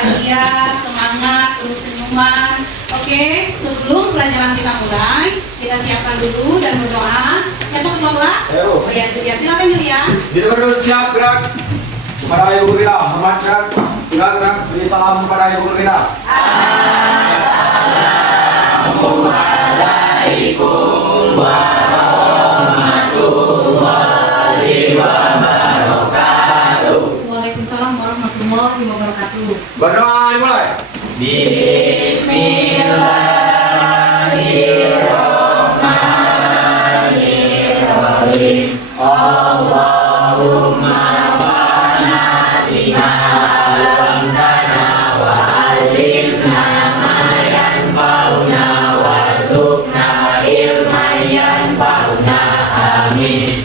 bahagia, semangat, penuh senyuman. Oke, sebelum pelajaran kita mulai, kita siapkan dulu dan berdoa. Siapa ketua kelas? Oh ya, silakan Julian. Kita berdua siap gerak kepada ibu guru kita. Hormat gerak, gerak, beri salam kepada ibu guru kita. Assalamualaikum warahmatullahi wabarakatuh. Waalaikumsalam warahmatullahi wabarakatuh. Berdoa dimulai. Bismillahirrahmanirrahim. Allahumma ba'atina alamdana wa alimna ma yanfa'una warzuqna ilman yanfa'una. Amin.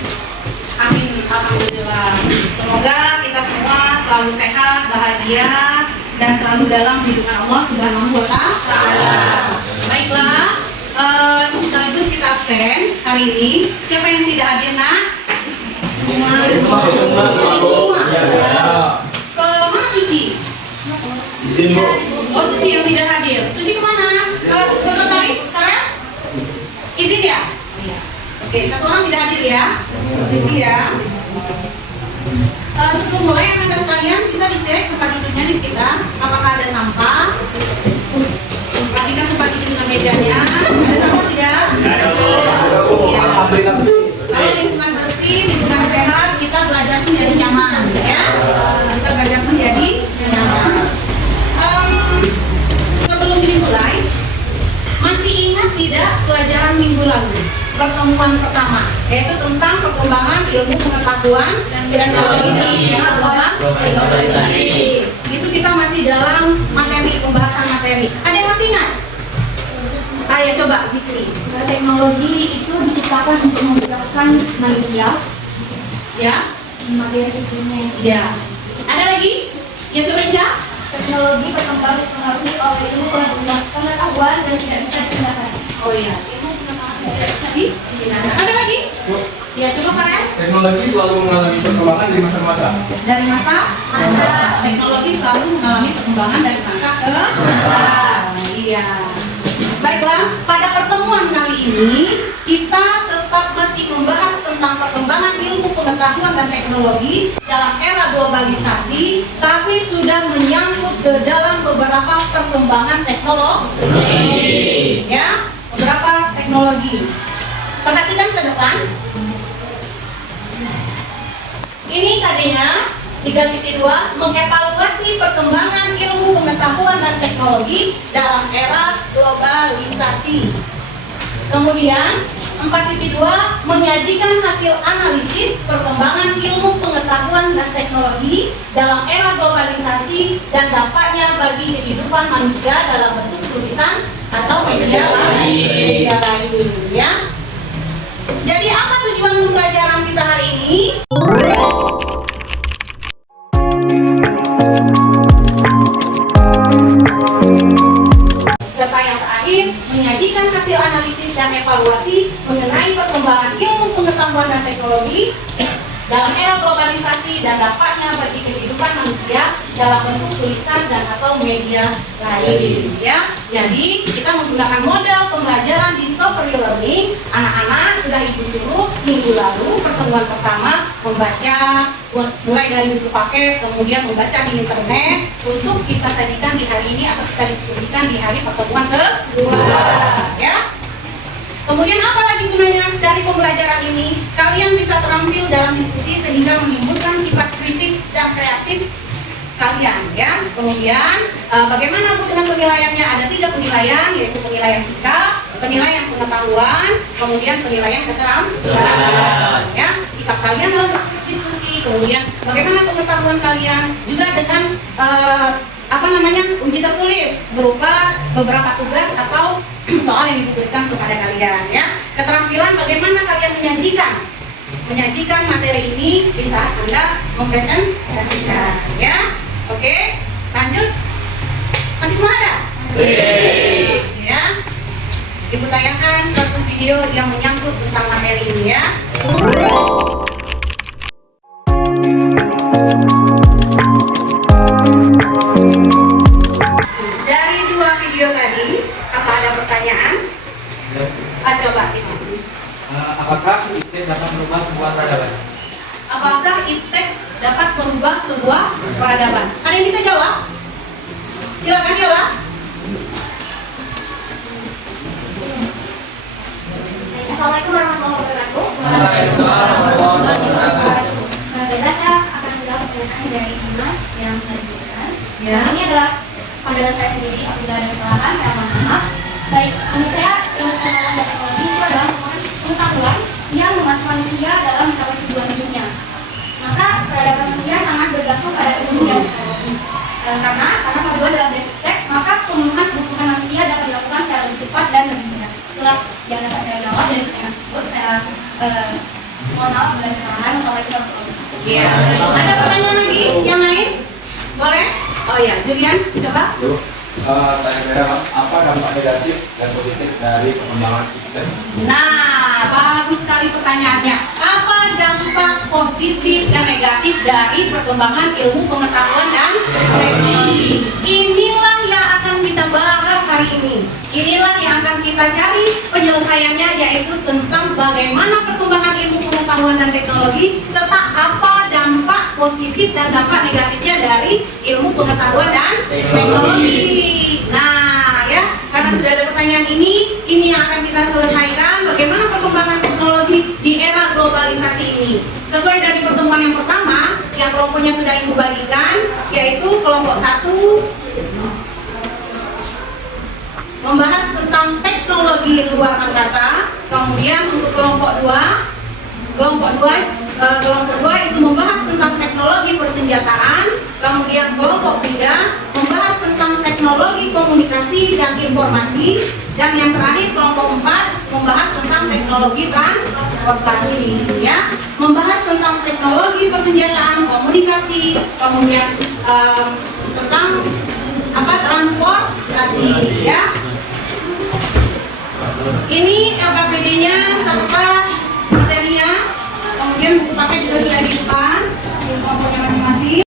Amin. Alhamdulillah. Semoga kita semua selalu sehat, bahagia, dan selalu dalam lindungan Allah Subhanahu wa Ta'ala. Baiklah, sekaligus kita absen hari ini. Siapa yang tidak hadir, nak? Semua. Kemana Suci? Oh, Suci yang tidak hadir. Suci kemana? Sekretaris sekarang? Izin ya? Oke, satu orang tidak hadir ya. Suci ya. Sebelum mulai, anak-anak sekalian bisa dicek tempat duduknya di sekitar. Apakah ada sampah? Perhatikan tempat duduk dengan mejanya. Ada sampah tidak? Alhamdulillah. Kalau lingkungan bersih, lingkungan sehat, kita belajar menjadi nyaman, ya. Kita belajar menjadi nyaman. Sebelum dimulai, masih ingat tidak pelajaran minggu lalu? Pertemuan pertama, yaitu tentang perkembangan ilmu pengetahuan dan teknologi dalam globalisasi. Itu kita masih dalam materi, pembahasan materi. Ada yang masih ingat? Ayo coba Zikri. Teknologi itu diciptakan untuk memudahkan manusia. Ya, Materi sebelumnya. ya. Ada lagi? Ya coba Ica. Teknologi berkembang dipengaruhi oleh ilmu pengetahuan dan tidak bisa dipindahkan. Oh iya, ilmu pengetahuan tidak bisa dipindahkan. Ada lagi? Ya coba Karen. Teknologi selalu mengalami perkembangan di masa-masa. Dari masa teknologi selalu mengalami perkembangan dari masa ke masa. Iya. Baiklah, pada pertemuan kali ini kita tetap masih membahas tentang perkembangan ilmu pengetahuan dan teknologi dalam era globalisasi, tapi sudah menyangkut ke dalam beberapa perkembangan teknologi. Ya, beberapa teknologi. Perhatikan ke depan. Ini tadinya 3.2 mengevaluasi perkembangan ilmu pengetahuan dan teknologi dalam era globalisasi. Kemudian 4.2 menyajikan hasil analisis perkembangan ilmu pengetahuan dan teknologi dalam era globalisasi dan dampaknya bagi kehidupan manusia dalam bentuk tulisan atau media lain. Ya. Jadi apa tujuan pembelajaran kita hari ini? Serta yang terakhir, menyajikan hasil analisis dan evaluasi mengenai perkembangan ilmu pengetahuan dan teknologi dalam era globalisasi dan dampaknya bagi kehidupan manusia dalam bentuk tulisan dan atau media lain. Ya, jadi kita menggunakan model pembelajaran discovery learning. Anak-anak sudah ibu suruh minggu lalu pertemuan pertama membaca mulai dari buku paket, kemudian membaca di internet untuk kita sajikan di hari ini atau kita diskusikan di hari pertemuan kedua. Ya. Kemudian apa lagi gunanya dari pembelajaran ini? Kalian bisa terampil dalam diskusi sehingga menimbulkan sifat kritis dan kreatif kalian, ya. Kemudian bagaimana Bu dengan penilaiannya? Ada 3 penilaian, yaitu penilaian sikap, penilaian pengetahuan, kemudian penilaian keterampilan. Ya, sikap kalian dalam diskusi, kemudian bagaimana pengetahuan kalian juga dengan uji tertulis berupa beberapa tugas atau soal yang diberikan kepada kalian, ya. Keterampilan bagaimana kalian menyajikan materi ini di saat Anda mempresentasikan, ya. Oke, lanjut. Masih semua ada? Ya. Ibu tayangkan suatu video yang menyangkut tentang materi ini, ya. adalah pandangan saya sendiri. Apabila ada kesalahan, saya mohon maaf. Baik, menurut saya ilmu pengetahuan dan teknologi itu adalah pengetahuan yang membantu manusia dalam mencapai tujuan hidupnya. Maka peradaban manusia sangat bergantung pada ilmu dan teknologi. Karena apabila dalam tek, maka pemenuhan kebutuhan manusia dapat dilakukan secara lebih cepat dan lebih mudah. Itulah yang dapat saya jawab dari pertanyaan tersebut. Saya mohon maaf bila ada kesalahan. Wassalamualaikum warahmatullahi wabarakatuh. Iya. Ada pertanyaan lagi? Yang lain? Boleh? Oh ya, Julian, coba. Tanya apa dampak negatif dan positif dari pengembangan IKT? Nah, bagus sekali pertanyaannya. Apa dampak positif dan negatif dari perkembangan ilmu pengetahuan dan teknologi? Inilah yang akan kita bahas hari ini. Inilah yang akan kita cari penyelesaiannya, yaitu tentang bagaimana perkembangan ilmu pengetahuan dan teknologi serta apa dampak positif dan dampak negatifnya dari ilmu pengetahuan dan teknologi. Nah, ya, karena sudah ada pertanyaan ini yang akan kita selesaikan bagaimana perkembangan teknologi di era globalisasi ini. Sesuai dari pertemuan yang pertama, yang kelompoknya sudah Ibu bagikan, yaitu kelompok 1 membahas tentang teknologi luar angkasa. Kemudian untuk kelompok 2 itu membahas tentang teknologi persenjataan. Kemudian kelompok 3 membahas tentang teknologi komunikasi dan informasi. Dan yang terakhir kelompok 4 membahas tentang teknologi transportasi, ya. Membahas tentang teknologi persenjataan, komunikasi, kemudian tentang transportasi, ya. Ini LKPD-nya serta materinya, kemudian buku paket juga sudah di depan di kelompoknya masing-masing.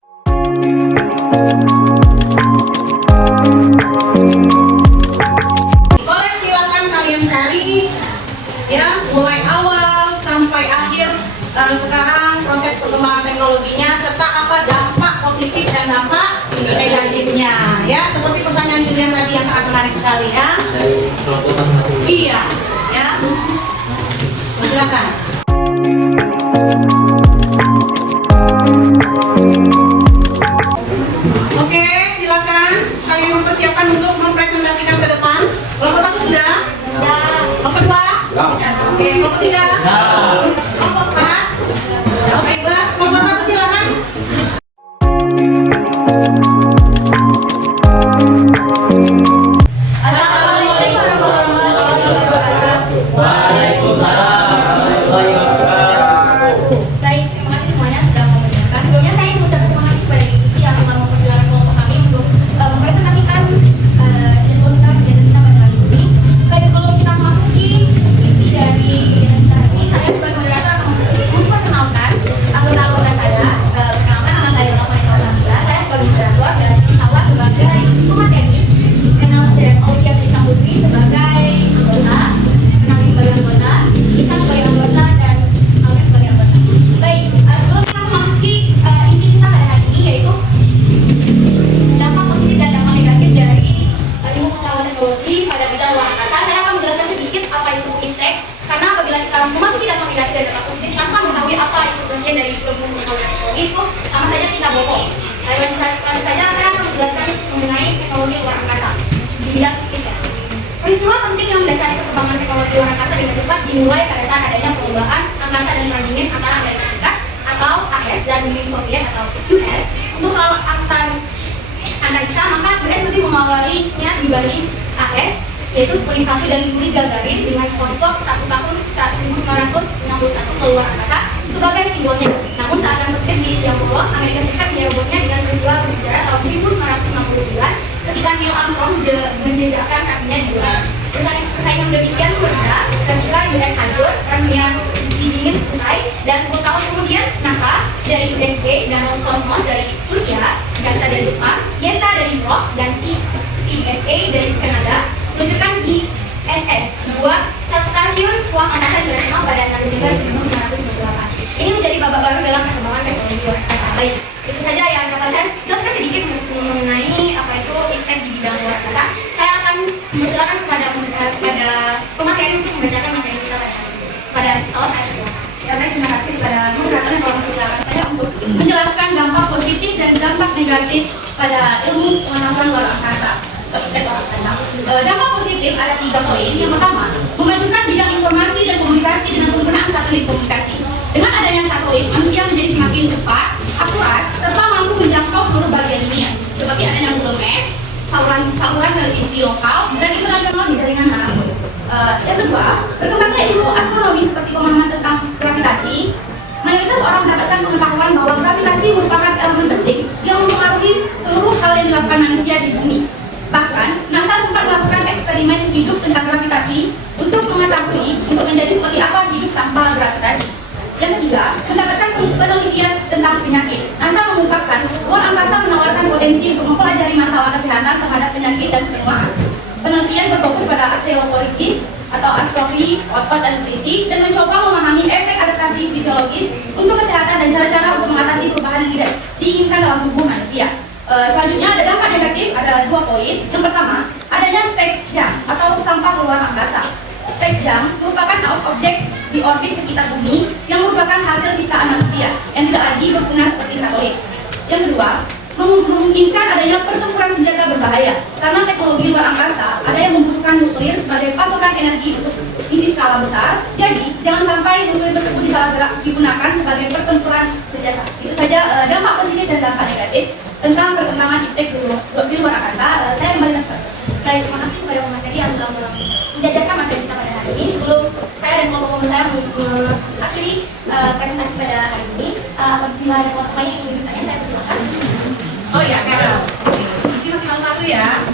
Boleh silakan kalian cari, ya, mulai awal sampai akhir sekarang proses perkembangan teknologinya serta apa dampak positif dan dampak negatifnya, ya. Seperti pertanyaan Julian tadi yang sangat menarik sekali, ya. Iya, ya. Silakan. Oke, silakan kalian mempersiapkan untuk mempresentasikan ke depan. Kelompok 1 sudah? Sudah. Kelompok 2? Oke, kelompok 3? Kelompok 4? Oke, kelompok 1 silakan. Baik, terima kasih semuanya sudah mau mendengarkan. Sebelumnya saya ingin mengucapkan terima kasih kepada Ibu Susi yang telah mempersilahkan kelompok kami untuk mempresentasikan jadwal kita pada hari ini. Baik, sebelum kita memasuki inti dari kegiatan kita hari ini, saya sebagai moderator akan memperkenalkan anggota-anggota saya. Perkenalkan, nama saya adalah Vanessa Otamira. Saya sebagai moderator dan Sawa sebagai pemateri. Kenal dan Olivia Felisa Putri sebagai anggota, Kenali sebagai anggota, Lisa sebagai anggota, dan Alvin sebagai anggota. Baik, sebelum kita memasuki inti kita pada hari ini, yaitu dampak positif dan dampak negatif dari ilmu pengetahuan teknologi pada bidang luar angkasa. Saya akan menjelaskan sedikit apa itu IFTEK, karena apabila kita memasuki dampak negatif dan dampak positif tanpa mengetahui apa itu bagian dari ilmu pengetahuan teknologi, itu sama saja kita bohong. Langsung saja saya akan menjelaskan mengenai teknologi luar angkasa di bidang IFTEK. Peristiwa penting yang mendasari perkembangan teknologi luar angkasa dengan cepat dimulai pada saat adanya perlombaan angkasa dan perang dingin antara Amerika Serikat atau AS dan Uni Soviet atau US. Untuk soal antariksa, maka US lebih mengawalinya dibanding AS, yaitu Sputnik 1 dan Yuri Gagarin dengan Vostok 1 tahun 1961 keluar angkasa sebagai simbolnya. Namun saat yang penting di siang bolong, Amerika Serikat menyerobotnya dengan peristiwa bersejarah tahun 1969 ketika Neil Armstrong menjejakkan kakinya di bulan. Persaingan demikian meredah ketika US hancur, perang dunia dingin selesai, dan 10 tahun kemudian NASA dari USA dan Roscosmos dari Rusia, JAXA dari Jepang, ESA dari Europe, dan CSA dari Kanada meluncurkan ISS, sebuah stasiun ruang angkasa internasional pada 6 Desember 1998. Ini menjadi babak baru dalam perkembangan teknologi luar angkasa. Baik, itu saja yang dapat saya jelaskan sedikit mengenai apa itu IFTEK di bidang luar angkasa. Saya akan mempersilakan kepada pemateri untuk membacakan materi kita pada hari ini. Pada salah saya persilakan. Ya baik, terima kasih kepada moderator yang telah mempersilakan saya untuk menjelaskan dampak positif dan dampak negatif pada ilmu pengetahuan luar angkasa atau iptek luar angkasa. Dampak positif ada 3 poin. Yang pertama, memajukan bidang informasi dan komunikasi dengan penggunaan satelit komunikasi. Dengan adanya satelit, manusia menjadi semakin cepat, akurat, serta mampu menjangkau seluruh bagian dunia, seperti adanya Google Maps, saluran televisi lokal dan internasional di jaringan manapun. Yang kedua, berkembangnya ilmu astronomi seperti pemahaman tentang gravitasi. Mayoritas orang mendapatkan pengetahuan bahwa gravitasi merupakan elemen penting yang mempengaruhi seluruh hal yang dilakukan manusia di bumi. Bahkan, NASA sempat melakukan eksperimen hidup tentang gravitasi untuk mengetahui untuk menjadi seperti apa hidup tanpa gravitasi. Yang ketiga, mendapatkan penelitian tentang penyakit. NASA mengungkapkan luar angkasa menawarkan potensi untuk mempelajari masalah kesehatan terhadap penyakit dan penuaan. Penelitian berfokus pada osteoporosis atau astrofi, otot dan nutrisi, dan mencoba memahami efek adaptasi fisiologis untuk kesehatan dan cara-cara untuk mengatasi perubahan yang tidak diinginkan dalam tubuh manusia. Selanjutnya ada dampak negatif, ada 2 poin. Yang pertama, adanya space jam atau sampah luar angkasa. Space jam merupakan objek di orbit sekitar bumi yang merupakan hasil ciptaan manusia yang tidak lagi berguna seperti satelit. Yang kedua, memungkinkan adanya pertempuran senjata berbahaya karena teknologi luar angkasa ada yang membutuhkan nuklir sebagai pasokan energi untuk misi skala besar. Jadi jangan sampai nuklir tersebut digunakan sebagai pertempuran senjata. Itu saja dampak positif dan dampak negatif tentang perkembangan iptek di luar angkasa. Saya kembali ke baik, terima kasih kepada pemateri yang telah menjajarkan materi kita pada hari ini. Sebelum saya dan kelompok saya mengakhiri presentasi pada hari ini, apabila ada kelompok lain yang ingin bertanya, saya persilakan. Oh ya, Carol. Kita silang satu ya.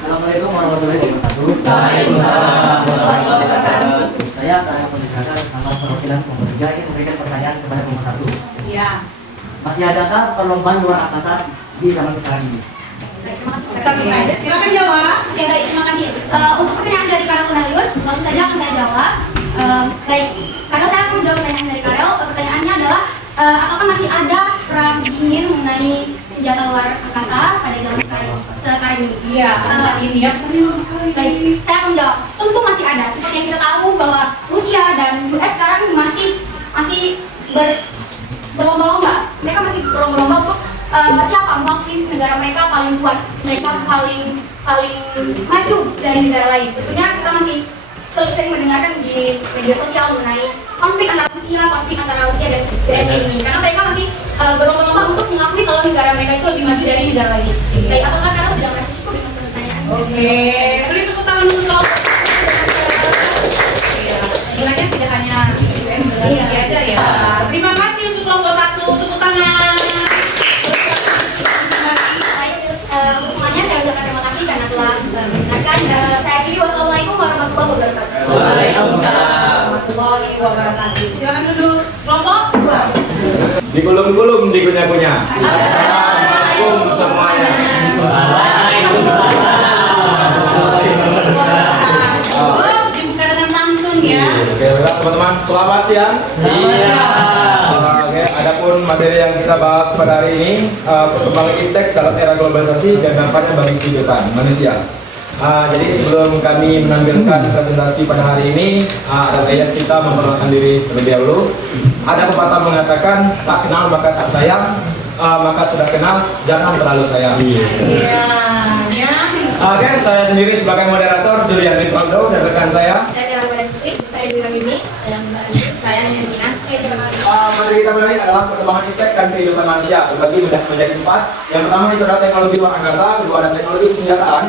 Assalamualaikum warahmatullahi wabarakatuh. Waalaikumsalam warahmatullahi wabarakatuh. Saya akan menjelaskan nama perwakilan kelompok 3 yang memberikan pertanyaan kepada kelompok 1. Iya. Masih adakah perlombaan luar angkasa di zaman sekarang ini? Baik, terima kasih kepada Tapi saja. Silakan jawab. Oke, baik, terima kasih. Untuk pertanyaan dari Karel Cornelius, langsung saja akan saya jawab. Baik, karena saya akan menjawab pertanyaan dari Karel, pertanyaannya adalah apakah masih ada perang dingin mengenai senjata luar angkasa pada zaman sekarang ini? Iya, saat ini ya. Baik, saya akan menjawab. Tentu masih ada. Seperti yang kita tahu bahwa Rusia dan US sekarang masih berlomba-lomba. Mereka masih berlomba-lomba untuk siapa mewakili negara mereka paling kuat, mereka paling maju dari negara lain. Tentunya kita masih sering mendengarkan di media sosial mengenai konflik antara Rusia dan USA ini, karena mereka masih berlomba-lomba untuk mengakui kalau negara mereka itu lebih maju dari negara lain. Baik, apakah Karel sudah merasa cukup dengan pertanyaan? Oke, beri tepuk tangan untuk kelompok. Sebenarnya tidak hanya US dan Rusia aja ya. Terima kasih untuk kelompok 1, tepuk tangan. Untuk semuanya saya ucapkan terima kasih karena telah mendengarkan. Saya akhiri, wassalamualaikum warahmatullahi wabarakatuh. Waalaikumsalam warahmatullahi wabarakatuh. Silakan duduk. Kelompok 2. Dikulum-kulum, dikunyah-kunyah. Assalamualaikum semuanya. Terus dibuka dengan pantun ya. Oke, baiklah teman-teman, selamat siang. Iya. Oke, adapun materi yang kita bahas pada hari ini, perkembangan iptek dalam era globalisasi dan dampaknya bagi kehidupan manusia. Jadi sebelum kami menampilkan presentasi pada hari ini, ada ayat kita memperkenalkan diri terlebih dahulu. Ada pepatah mengatakan, tak kenal maka tak sayang, maka sudah kenal jangan terlalu sayang. Iya. Oke, saya sendiri sebagai moderator Julian Rizwando dan rekan saya. Saya Ramadan Putri, saya Dewi Mimi, dan saya Nina. Saya terima kasih. Materi kita kali ini adalah perkembangan iptek dan kehidupan manusia terbagi menjadi 4. Yang pertama itu adalah teknologi luar angkasa, kedua ada teknologi persenjataan,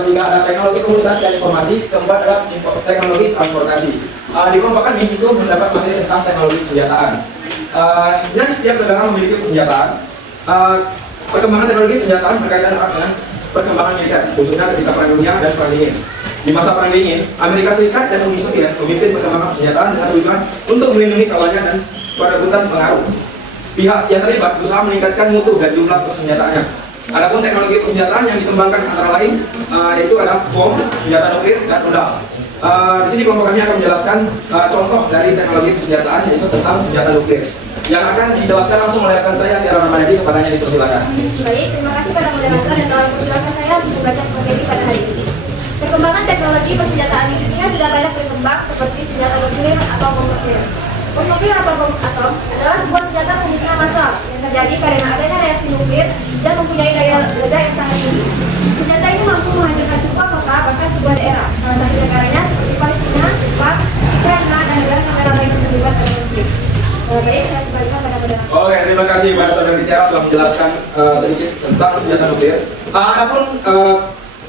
ketiga ada teknologi komunikasi dan informasi, keempat adalah teknologi transportasi. Di kelompok kami itu mendapat materi tentang teknologi persenjataan. Dan setiap negara memiliki persenjataan. Perkembangan teknologi persenjataan berkaitan erat dengan perkembangan militer, khususnya ketika Perang Dunia dan Perang Dingin. Di masa Perang Dingin, Amerika Serikat dan Uni Soviet memimpin perkembangan persenjataan dengan tujuan untuk melindungi kawannya dan perebutan pengaruh. Pihak yang terlibat berusaha meningkatkan mutu dan jumlah persenjataannya. Adapun teknologi persenjataan yang dikembangkan antara lain yaitu ada bom, senjata nuklir, dan rudal. Di sini kelompok kami akan menjelaskan contoh dari teknologi persenjataan yaitu tentang senjata nuklir. Yang akan dijelaskan langsung oleh rekan saya Tiara Ramadhani, kepadanya dipersilakan. Baik, terima kasih pada moderator dan telah mempersilahkan saya untuk membaca materi pada hari ini. Perkembangan teknologi persenjataan di dunia sudah banyak berkembang seperti senjata nuklir atau bom nuklir. Bom nuklir atau bom atom adalah sebuah senjata pemusnah massal yang terjadi karena adanya reaksi nuklir dan mempunyai daya ledak yang sangat tinggi. Senjata ini mampu menghancurkan sebuah kota, bahkan sebuah daerah. Salah satu negaranya seperti Palestina, Irak, Ukraina, dan negara-negara lain yang terlibat dalam konflik. Baik, saya kembalikan pada saudara. Oke, terima kasih kepada saudara Tiara telah menjelaskan sedikit tentang senjata nuklir. Adapun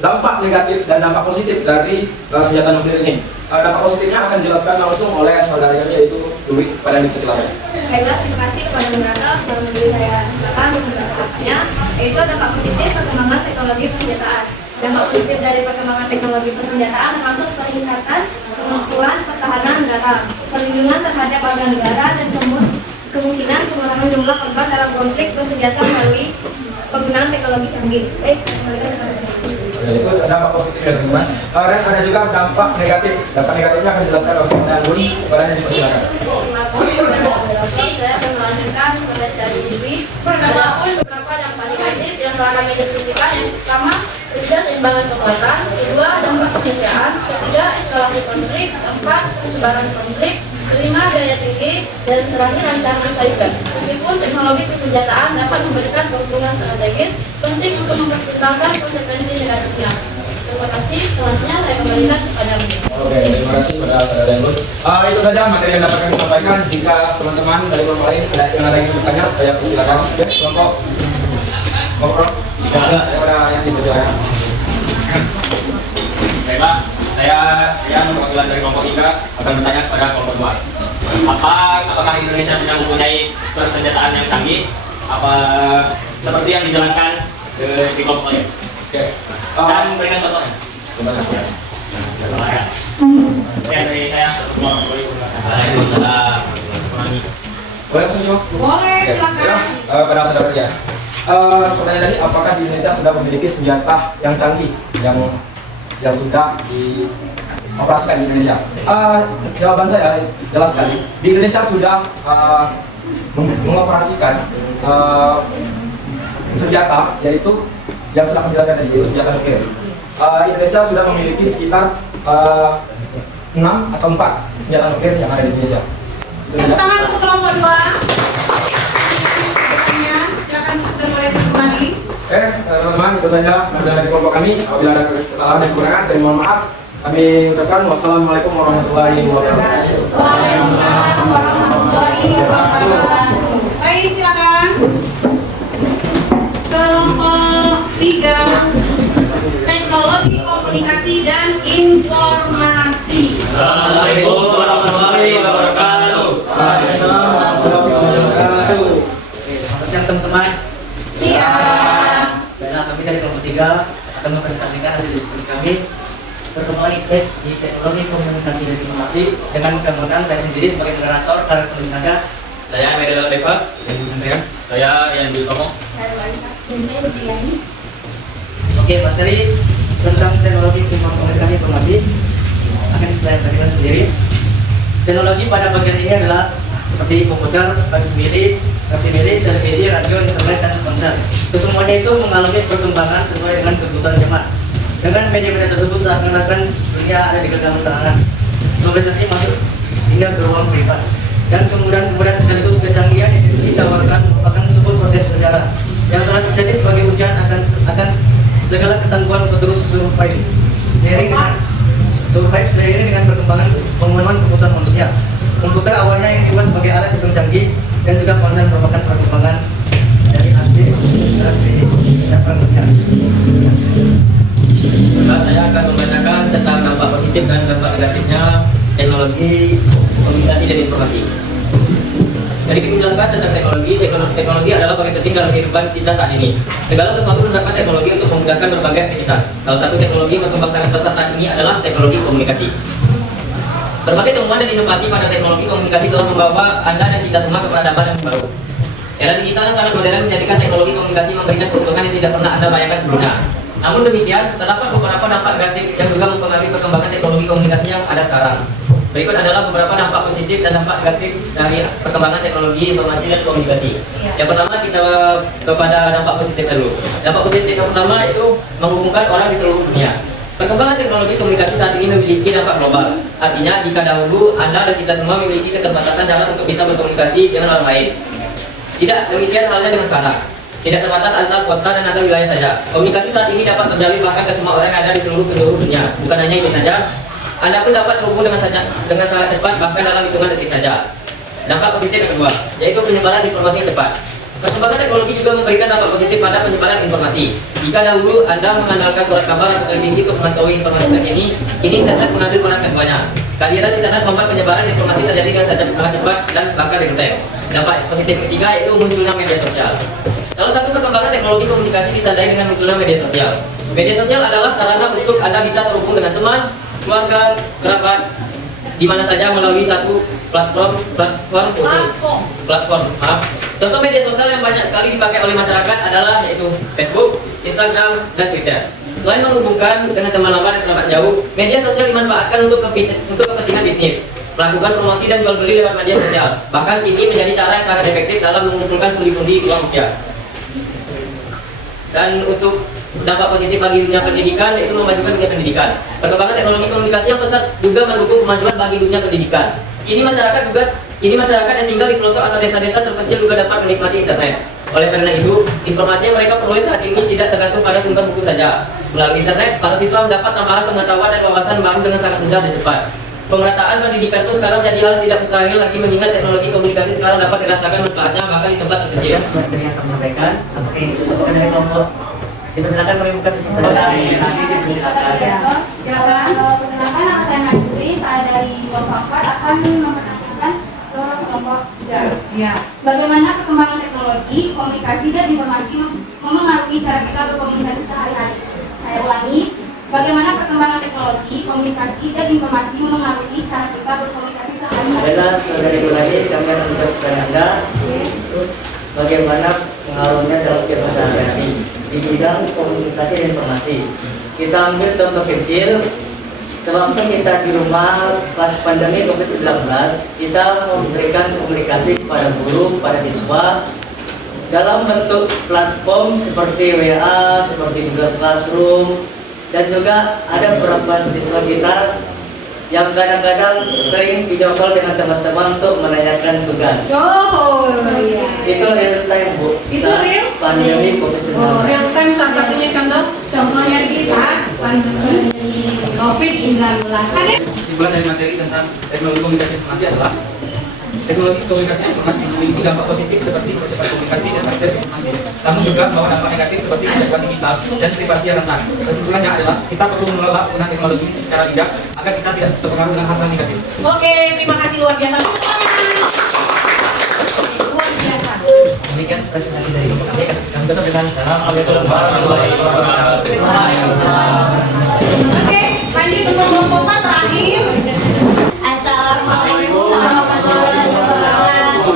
dampak negatif dan dampak positif dari senjata nuklir ini. Dampak positifnya akan dijelaskan langsung oleh saudaranya, yaitu Dwi. Pada dipersilakan. Baiklah, terima kasih kepada moderator sudah memberi saya kesempatan untuk menjelaskannya, yaitu dampak positif perkembangan teknologi persenjataan. Dampak positif dari perkembangan teknologi persenjataan termasuk peningkatan kemampuan pertahanan negara, perlindungan terhadap warga negara, dan kemungkinan pengurangan jumlah korban dalam konflik bersenjata melalui penggunaan teknologi canggih. Baik, saya kembalikan kepada Itu dampak positif ya teman-teman. Dan ada juga dampak negatif. Dampak negatifnya akan dijelaskan langsung oleh Dwi. Pada dipersilakan. saya akan melanjutkan kepada dari Dewi. Ada pun beberapa dampak negatif yang telah kami diskusikan. Yang pertama, ketidakseimbangan kekuatan. Kedua, dampak penyediaan. Ketiga, eskalasi konflik. Keempat, persebaran konflik. Kelima, daya tinggi. Dan terakhir, ancaman cyber. Meskipun teknologi persenjataan dapat memberikan keuntungan strategis, penting untuk mempertimbangkan konsekuensi negatifnya. Terima kasih. Selanjutnya saya kembalikan kepada Oke, terima kasih kepada saudara Dwi. Itu saja materi yang dapat kami sampaikan. Jika teman-teman dari kelompok lain ada yang bertanya, saya persilakan. Oke, kelompok ada yang dipersilakan. Baiklah, saya perwakilan dari kelompok 3 akan bertanya kepada kelompok 2. Apakah Indonesia sudah mempunyai persenjataan yang canggih? Apa seperti yang dijelaskan di kelompok lain? Oke. Dan berikan contohnya. Dari saya Waalaikumsalam. Boleh senyum? Boleh, Oke. silakan. Ya, pada saudara ya. Pertanyaan tadi, apakah di Indonesia sudah memiliki senjata yang canggih yang sudah dioperasikan di Indonesia? Jawaban saya jelas sekali. Di Indonesia sudah mengoperasikan senjata, yaitu yang sudah menjelaskan tadi, yaitu senjata nuklir. Indonesia sudah memiliki sekitar 6 atau 4 senjata nuklir yang ada di Indonesia. Tepuk tangan untuk kelompok 2. Silakan sudah mulai kembali. Teman-teman, itu saja dari kelompok kami. Apabila ada kesalahan dan kekurangan, kami mohon maaf. Kami ucapkan wassalamualaikum warahmatullahi wabarakatuh. Waalaikumsalam warahmatullahi wabarakatuh. Baik, silakan. Kelompok 3, teknologi komunikasi dan informasi. Assalamualaikum warahmatullahi wabarakatuh. Selamat siang teman-teman. Siap. Baiklah, kami dari kelompok 3 akan mempresentasikan hasil diskusi kami perkembangan IPTEK di teknologi komunikasi dan informasi dengan kemudian saya sendiri sebagai moderator karena penulis naga. Saya Medela Deva. Saya Ibu Sandrian. Saya yang di Tomong. saya Larissa dan saya Sriani. Oke, materi tentang teknologi komunikasi informasi akan saya bagikan sendiri. Teknologi pada bagian ini adalah seperti komputer, faksimilie, televisi, radio, internet, dan ponsel. Kesemuanya itu mengalami perkembangan sesuai dengan kebutuhan zaman. Dengan media-media tersebut seakan-akan dunia ada di genggaman tangan. Globalisasi masuk hingga ke ruang privat. Dan kemudian sekaligus kecanggihan yang ditawarkan merupakan sebuah proses sejarah yang telah terjadi sebagai ujian akan segala ketangguhan untuk terus survive. Seiring dengan perkembangan pengembangan kebutuhan manusia. Komputer awalnya yang dibuat sebagai alat hitung canggih dan juga ponsel merupakan perkembangan dari hasil dan perkembangan. Saya akan membacakan tentang dampak positif dan dampak negatifnya teknologi komunikasi dan informasi. Sedikit menjelaskan tentang teknologi. Teknologi adalah bagian penting dalam kehidupan kita saat ini. Segala sesuatu menggunakan teknologi untuk memudahkan berbagai aktivitas. Salah satu teknologi berkembang sangat pesat saat ini adalah teknologi komunikasi. Berbagai temuan dan inovasi pada teknologi komunikasi telah membawa Anda dan kita semua ke peradaban yang baru. Era digital yang sangat modern menjadikan teknologi komunikasi memberikan keuntungan yang tidak pernah Anda bayangkan sebelumnya. Namun demikian, terdapat beberapa dampak negatif yang juga mempengaruhi perkembangan teknologi komunikasi yang ada sekarang. Berikut adalah beberapa dampak positif dan dampak negatif dari perkembangan teknologi informasi dan komunikasi. Yang pertama, kita kepada dampak positif dulu. Dampak positif yang pertama itu menghubungkan orang di seluruh dunia. Perkembangan teknologi komunikasi saat ini memiliki dampak global. Artinya, jika dahulu Anda dan kita semua memiliki keterbatasan jalan untuk bisa berkomunikasi dengan orang lain. Tidak demikian halnya dengan sekarang. Tidak terbatas antar kota dan antar wilayah saja. Komunikasi saat ini dapat terjalin bahkan ke semua orang yang ada di seluruh penjuru dunia. Bukan hanya ini saja, Anda pun dapat terhubung dengan sangat cepat bahkan dalam hitungan detik saja. Dampak positif yang kedua, yaitu penyebaran informasi yang cepat. Perkembangan teknologi juga memberikan dampak positif pada penyebaran informasi. Jika dahulu Anda mengandalkan surat kabar atau televisi untuk mengetahui informasi terkini, kini internet mengambil peran keduanya. Kehadiran internet membuat penyebaran informasi terjadi dengan sangat cepat dan bahkan real time. Dampak positif ketiga yaitu munculnya media sosial. Salah satu perkembangan teknologi komunikasi ditandai dengan munculnya media sosial. Media sosial adalah sarana untuk Anda bisa terhubung dengan teman, keluarga, kerabat, di mana saja melalui satu platform khusus. Contoh media sosial yang banyak sekali dipakai oleh masyarakat adalah yaitu Facebook, Instagram, dan Twitter. Selain menghubungkan dengan teman lama dan kerabat jauh, media sosial dimanfaatkan untuk kepentingan bisnis, melakukan promosi dan jual beli lewat media sosial. Bahkan kini menjadi cara yang sangat efektif dalam mengumpulkan pundi-pundi uang rupiah. Dan untuk dampak positif bagi dunia pendidikan yaitu memajukan dunia pendidikan. Perkembangan teknologi komunikasi yang pesat juga mendukung kemajuan bagi dunia pendidikan. Kini masyarakat yang tinggal di pelosok atau desa-desa terpencil juga dapat menikmati internet. Oleh karena itu, informasi yang mereka peroleh saat ini tidak tergantung pada sumber buku saja. Melalui internet, para siswa mendapat tambahan pengetahuan dan wawasan baru dengan sangat mudah dan cepat. Pemerataan pendidikan pun sekarang jadi hal tidak mustahil lagi mengingat teknologi komunikasi sekarang dapat dirasakan manfaatnya bahkan di tempat terpencil. Materi yang kami sampaikan, apakah dari kelompok? Dipersilakan kami buka sesi pertanyaan. Nanti dipersilakan. Silakan. Perkenalkan, nama saya Nanduri. Saya dari kelompok 4 akan memperkenalkan ke kelompok 3. Ya. Bagaimana perkembangan teknologi, komunikasi, dan informasi memengaruhi cara kita berkomunikasi sehari-hari. Saya ulangi. Bagaimana perkembangan teknologi, komunikasi, dan informasi memengaruhi cara kita berkomunikasi sehari-hari. Adalah saudari ulangi, kami akan menjawab kepada Anda. Bagaimana pengaruhnya dalam kehidupan sehari-hari di bidang komunikasi dan informasi. Kita ambil contoh kecil. Sebabnya kita di rumah pas pandemi COVID-19, kita memberikan komunikasi kepada guru, pada siswa dalam bentuk platform seperti WA, seperti Google Classroom, dan juga ada beberapa siswa kita yang kadang-kadang sering video call dengan teman-teman untuk menanyakan tugas. Oh, iya. Itu real time, Bu. Itu Saat real? pandemi COVID-19. Oh, real time salah satunya contohnya di saat pandemi COVID-19. Kesimpulan dari materi tentang teknologi komunikasi informasi adalah teknologi komunikasi informasi memiliki dampak positif seperti percepat komunikasi dan akses informasi, namun juga membawa dampak negatif seperti kejahatan digital dan privasi yang rentan. Kesimpulannya adalah kita perlu mengelola penggunaan teknologi secara bijak agar kita tidak terpengaruh dengan hal-hal negatif. Oke, terima kasih luar biasa. Luar biasa. Demikian presentasi dari kelompok kami. Kami tutup dengan Assalamualaikum warahmatullahi wabarakatuh. Oke, lanjut untuk kelompok 4 terakhir. Assalamualaikum warahmatullahi wabarakatuh.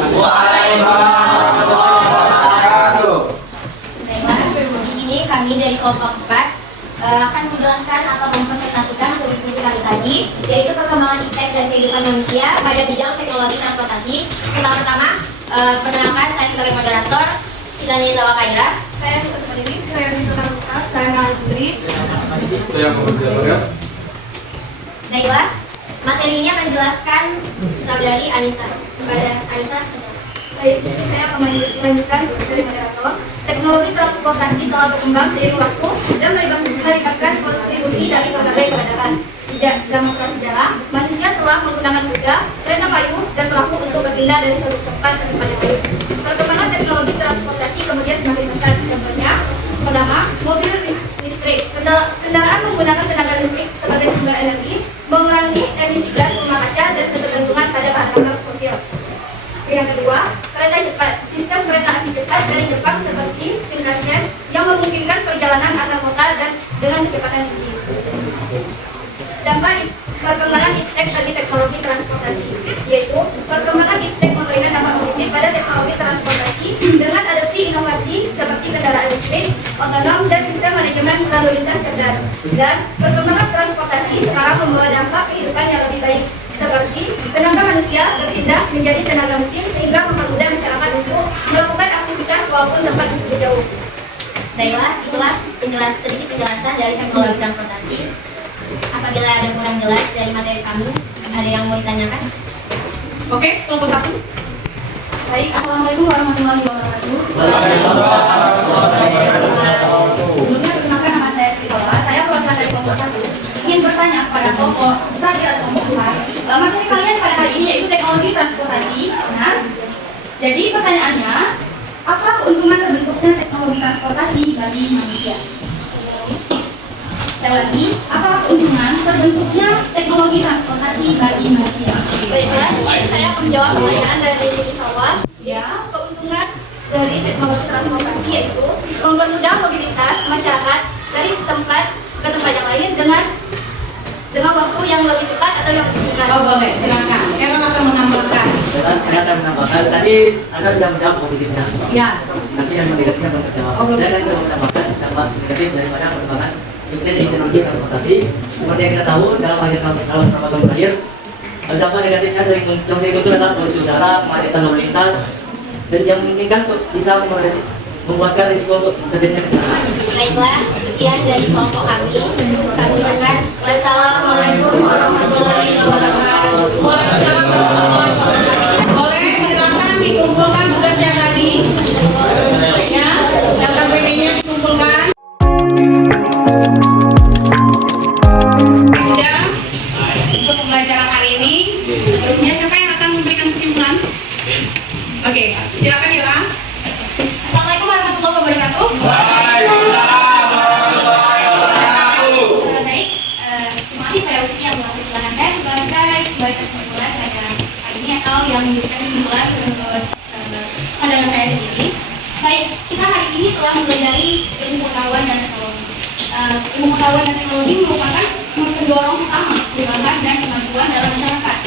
Baiklah, di sini kami dari kelompok 4 akan menjelaskan atau mempresentasikan hasil diskusi kali tadi, yaitu perkembangan iptek dan kehidupan manusia pada bidang teknologi transportasi. Pertama-tama, perkenalkan saya sebagai moderator, Izani Zawa Kaira. Saya Bisa Sumadiwi, saya Sinta Taruka, saya Nala Putri. Saya mau Baiklah, materi ini akan dijelaskan saudari Anissa. Kepada Anissa, Baik, di sini saya akan melanjutkan dari moderator. Teknologi transportasi telah berkembang seiring waktu dan melibatkan kontribusi dari berbagai peradaban. Sejak zaman prasejarah, manusia telah menggunakan kuda, kereta kayu, dan perahu untuk berpindah dari suatu tempat ke tempat yang lain. Perkembangan teknologi transportasi kemudian semakin besar. Contohnya, pertama, mobil listrik. Kendaraan menggunakan tenaga listrik sebagai sumber energi, mengurangi emisi gas rumah kaca dan ketergantungan pada bahan bakar fosil. Yang kedua, kereta cepat. Sistem kereta api cepat dari Jepang seperti Shinkansen yang memungkinkan perjalanan antar kota dan dengan kecepatan tinggi. Dampak perkembangan iptek bagi teknologi transportasi, yaitu perkembangan iptek memberikan dampak positif pada teknologi transportasi dengan adopsi inovasi seperti kendaraan listrik, otonom, dan sistem manajemen lalu lintas cerdas. Dan perkembangan transportasi sekarang membawa dampak kehidupan yang lebih baik, seperti tenaga manusia berpindah menjadi tenaga mesin sehingga mempermudah masyarakat untuk melakukan aktivitas walaupun tempat tersebut jauh. baiklah, itulah sedikit penjelasan dari teknologi transportasi. Apabila ada kurang jelas dari materi kami, ada yang mau ditanyakan? Oke, kelompok 1. Baik, Assalamualaikum warahmatullahi wabarakatuh. Sebelumnya perkenalkan nama saya Sri Sola. Saya perwakilan dari kelompok 1. Ingin bertanya kepada kelompok terakhir atau kelompok 4. Materi kalian pada hari ini yaitu teknologi transportasi. Benar? Jadi pertanyaannya, apa keuntungan terbentuknya teknologi transportasi bagi manusia? Sekali lagi, apa keuntungan terbentuknya teknologi transportasi bagi manusia? Baiklah, di sini saya menjawab pertanyaan dari Sawah. Ya, keuntungan dari teknologi transportasi yaitu mempermudah mobilitas masyarakat dari tempat ke tempat yang lain dengan waktu yang lebih cepat atau yang lebih singkat. Oh boleh, silakan. Errol akan menambahkan. Saya akan menambahkan tadi Anda sudah menjawab positifnya. Ya. Nanti yang negatifnya belum terjawab. Saya akan coba menambahkan dampak negatif daripada perkembangan teknologi transportasi. Seperti yang kita tahu dalam beberapa tahun terakhir, dampak negatifnya sering muncul adalah polusi udara, kemacetan lalu lintas, dan yang meningkat bisa membuatkan risiko untuk terjadinya kecelakaan. Baiklah, sekian dari kelompok kami. Kami ucapkan wassalamualaikum warahmatullahi wabarakatuh. Boleh, silakan dikumpulkan tugas yang tadi. Ya, data PD-nya dikumpulkan. Sudah untuk pembelajaran hari ini. Sebelumnya siapa yang akan memberikan kesimpulan? Oke, silakan Ira. Assalamualaikum warahmatullahi wabarakatuh. Baik, terima kasih pada posisi yang telah bersilakan saya sebagai baca kesimpulan pada hari ini atau yang memberikan kesimpulan menurut pandangan saya sendiri. Baik, kita hari ini telah mempelajari ilmu pengetahuan dan teknologi. Ilmu pengetahuan dan teknologi merupakan pendorong utama perubahan dan kemajuan dalam masyarakat.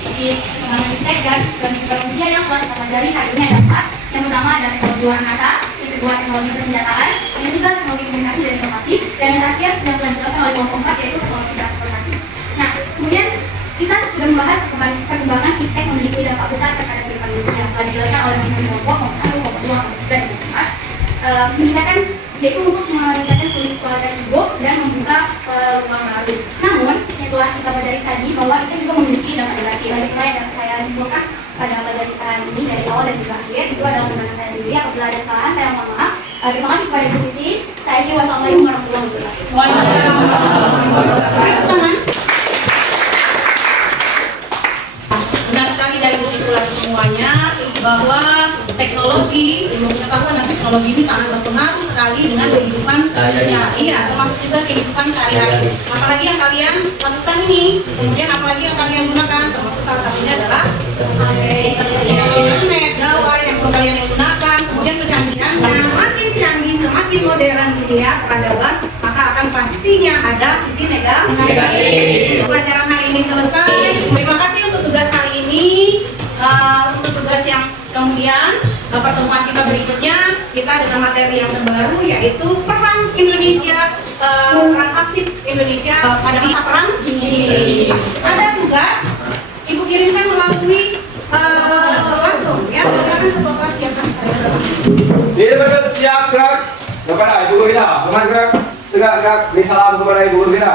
Seperti perkembangan iptek dan manusia yang telah kita pelajari hari ini ada 4. Yang pertama ada teknologi luar angkasa, yang kedua teknologi persenjataan, yang ketiga teknologi komunikasi dan informasi, dan yang terakhir yang telah dijelaskan oleh kelompok 4 yaitu teknologi transportasi. Nah, kemudian kita sudah membahas perkembangan iptek memiliki dampak besar terhadap kehidupan manusia. Telah dijelaskan oleh masing-masing kelompok 1, kelompok 2, kelompok 3, dan kelompok 4. Meningkatkan yaitu untuk meningkatkan kualitas hidup dan membuka peluang baru. Namun, yang telah kita pelajari tadi bahwa itu juga memiliki dampak negatif. Baiklah yang saya simpulkan pada pelajaran ini dari awal dan juga akhir itu adalah pandangan saya sendiri. Apabila ada kesalahan saya mohon maaf. Terima kasih kepada Ibu Sisi. Saya Eki, wassalamualaikum warahmatullahi wabarakatuh. Benar sekali dari kesimpulan semuanya bahwa teknologi, ilmu pengetahuan dan teknologi ini sangat berpengaruh sekali dengan kehidupan iya, termasuk juga kehidupan sehari-hari. Apalagi yang kalian lakukan ini, kemudian apalagi yang kalian gunakan, termasuk salah satunya adalah internet, gawai yang perlu kalian gunakan, kemudian kecanggihannya semakin canggih, semakin modern dunia peradaban, maka akan pastinya ada sisi negatif. Pelajaran hari ini selesai. Terima kasih untuk tugas hari ini. Untuk tugas yang kemudian pertemuan kita berikutnya kita dengan materi yang terbaru yaitu peran Indonesia, peran aktif Indonesia pada masa perang dingin. Ada tugas Ibu kirimkan melalui classroom ya. Silakan ketua kelas siapkan. Dipersiap siap gerak kepada Ibu Guru kita. Teman gerak tegak gerak. Beri salam kepada Ibu Guru kita.